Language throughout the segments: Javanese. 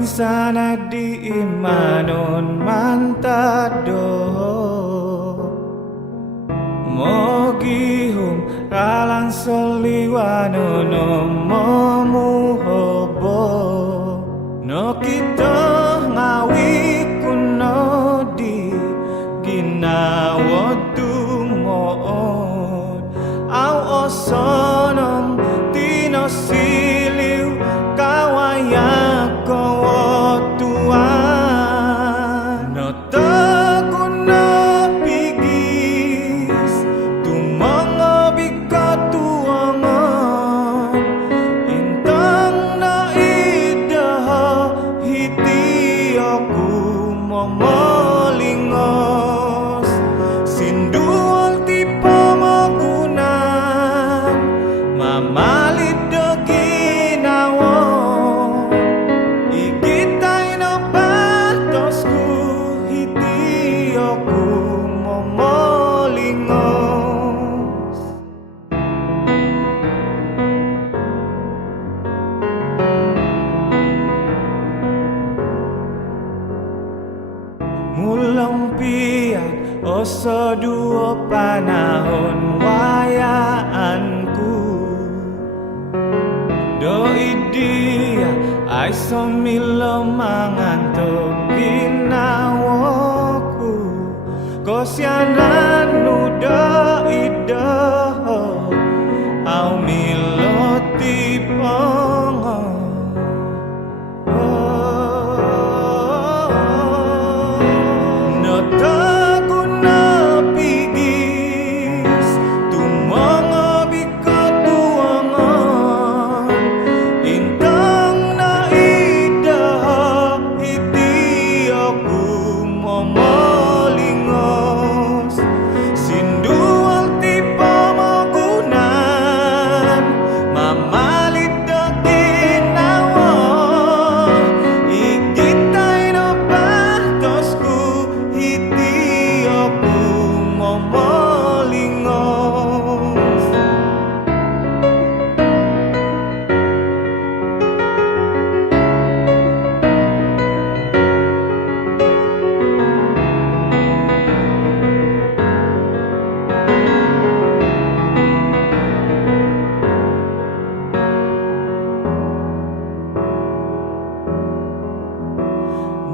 sana di imanon mantado mogihum kalang soliwano no momuhobo no kita ngawi kuno di ginawodu moon au osonom tino siliw kawaya kowo tuan no taku no pigis tumongo bika tuangon intang na idaha hiti aku momolingos sinduol tipe magunan mamalit mulang piat oso duo panahon wayaanku doi dia ai somilo mangantuk ginawoku kosianan nuda idaho au miloti pongo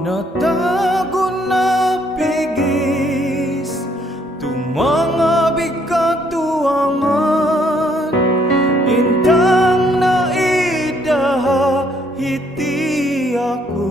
no taguna pigis tumongo bika tuangan intang na idaha hiti aku